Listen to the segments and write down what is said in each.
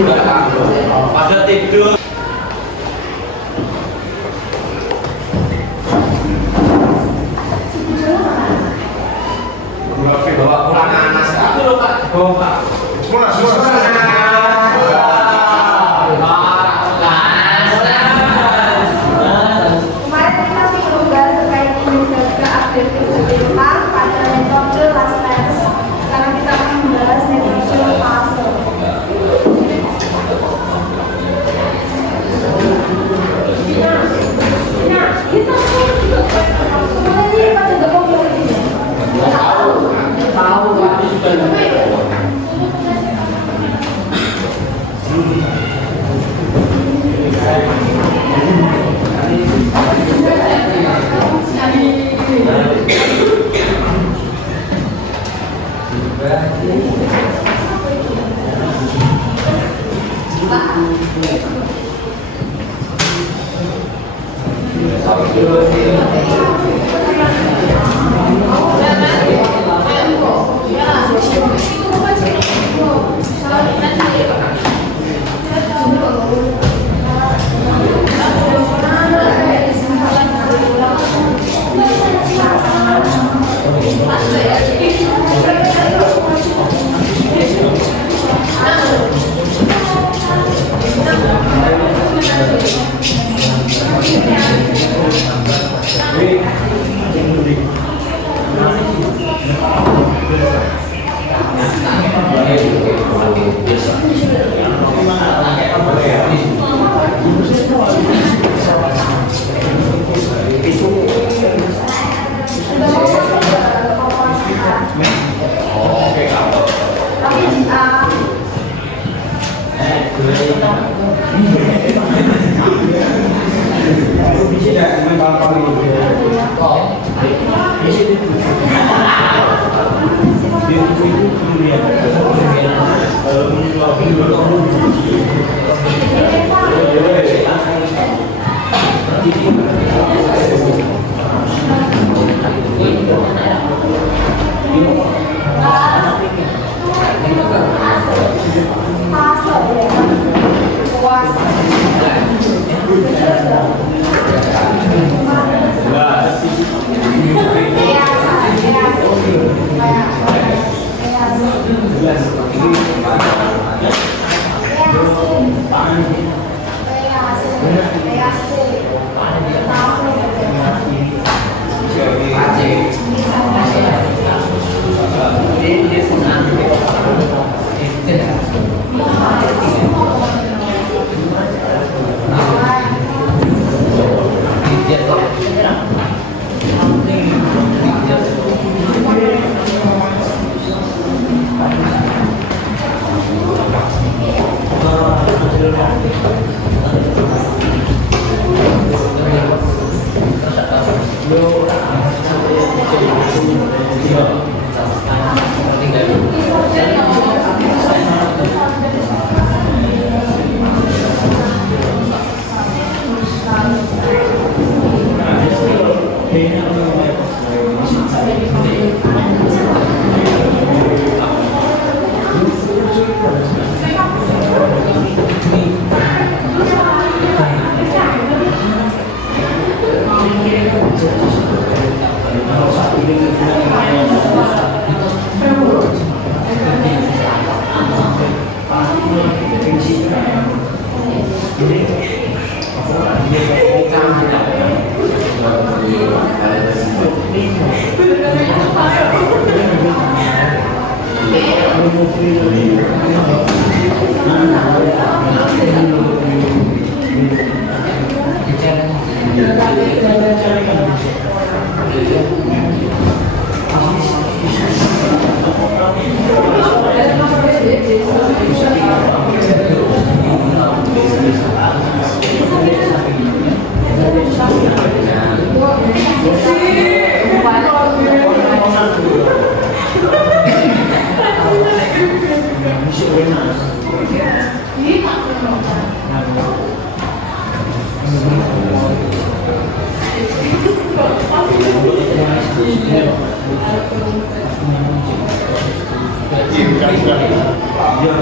Pada tidur. Bawa pulang nanas itu loh Pak. Bawa Pak. Kemarin kita sih membahas terkait menjaga update kehidupan pada metode last test. Sekarang kita akan membahas metode fase. Nah, kita sebenarnya pada dapur ini. Tahu tapi sudah. Iya,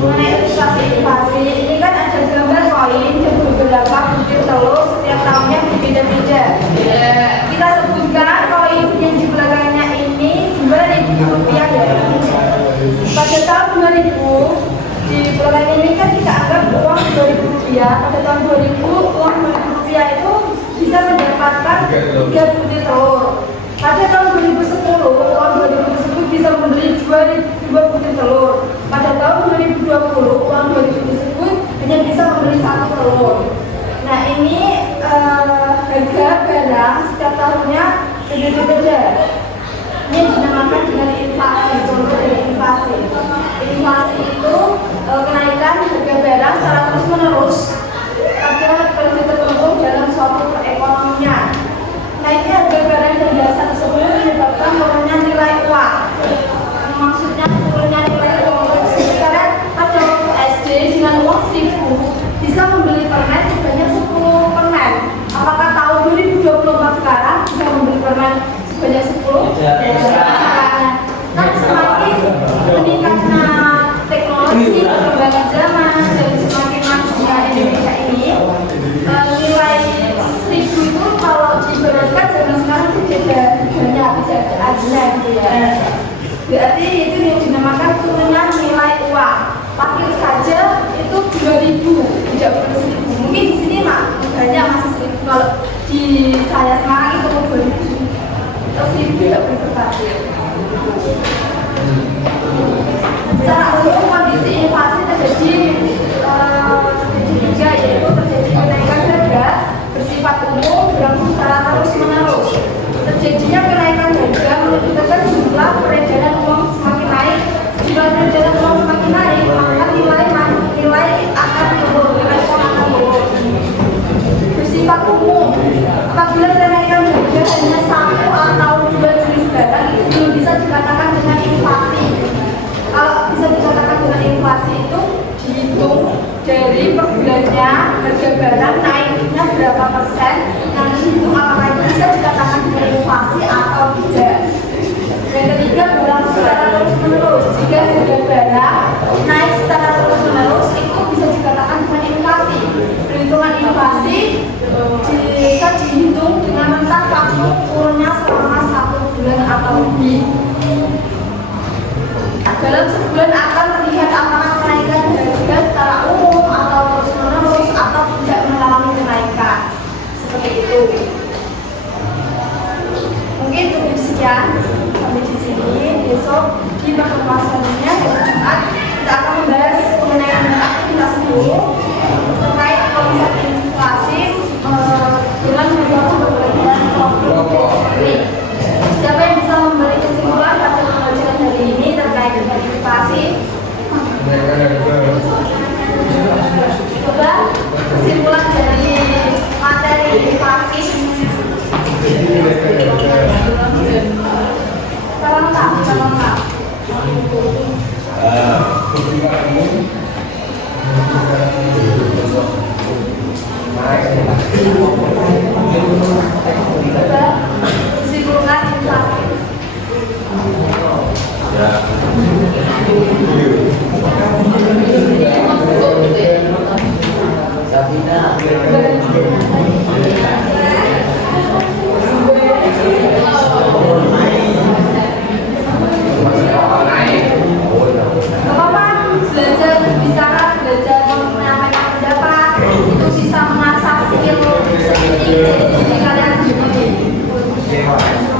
Mengenai ilustrasi ini kan ada gambar koin dan beberapa butir telur, setiap tahunnya berbeda-beda. Kita sebutkan koin yang di belakangnya ini Rp2.000 ya. Pada tahun 2000 di belakang ini kan kita anggap uang Rp2.000. Pada tahun 2000 uang Rp2.000 itu bisa mendapatkan 3 butir telur. Pada tahun 2010 uang 2000 tersebut bisa membeli 2 butir telur. Pada tahun 2020 uang 2000 tersebut hanya bisa membeli 1 telur. Nah ini harga barang setiap tahunnya berbeda-beda. Ini dinamakan dengan inflasi. Contoh dari inflasi. Inflasi itu kenaikan harga barang secara terus menerus pada periode tertentu dalam suatu perekonomian. Naiknya harga barang dan jasa tersebut menyebabkan turunnya nilai uang. Maksudnya turunnya nilai uang tersebut karena pada waktu SD dengan uang 1.000 bisa membeli permen sebanyak 10 permen. Apakah tahun 2024 sekarang bisa membeli permen sebanyak 10? Kan semakin meningkatnya teknologi Kalau di saya sekarang itu terus itu tidak berprestasi. Secara umum kondisi inflasi terjadi tiga, yaitu terjadi kenaikan harga bersifat umum berlangsung secara terus menerus. Terjadinya kenaikan harga menunjukkan jumlah peredaran uang semakin naik. Jumlah peredaran uang semakin naik, maka nilai akan turun, nilai uang akan turun. Bersifat umum, apabila kenaikan harga hanya satu atau dua jenis barang itu belum bisa dikatakan dengan inflasi. Kalau bisa dikatakan dengan inflasi itu dihitung dari per bulannya harga barang naiknya berapa persen, nanti dihitung apakah itu bisa dikatakan dengan inflasi atau tidak. Yang ketiga, berlangsung secara terus menerus. Jika harga barang naik secara terus menerus itu bisa dikatakan dengan inflasi. Perhitungan inflasi bisa dihitung dengan rentang waktu turunnya selama 1 bulan atau lebih. Dalam sebulan akan terlihat apakah kenaikan harga secara umum atau terus menerus atau tidak mengalami kenaikan. Seperti itu. Mungkin cukup sekian sampai di sini. Besok di pertemuan selanjutnya hari Jumat kita akan membahas mengenai aktivitas buruh terkait konsep inflasi dengan beberapa pembelajaran kelompok ini. Siapa yang bisa memberi kesimpulan pada pembelajaran hari ini terkait dengan inflasi? Coba kesimpulan dari materi inflasi. Salam tak. Coba kesimpulan inflasi. Belajar bicara, belajar menyampaikan pendapat itu bisa mengasah skill diri kalian sendiri. Assalamualaikum.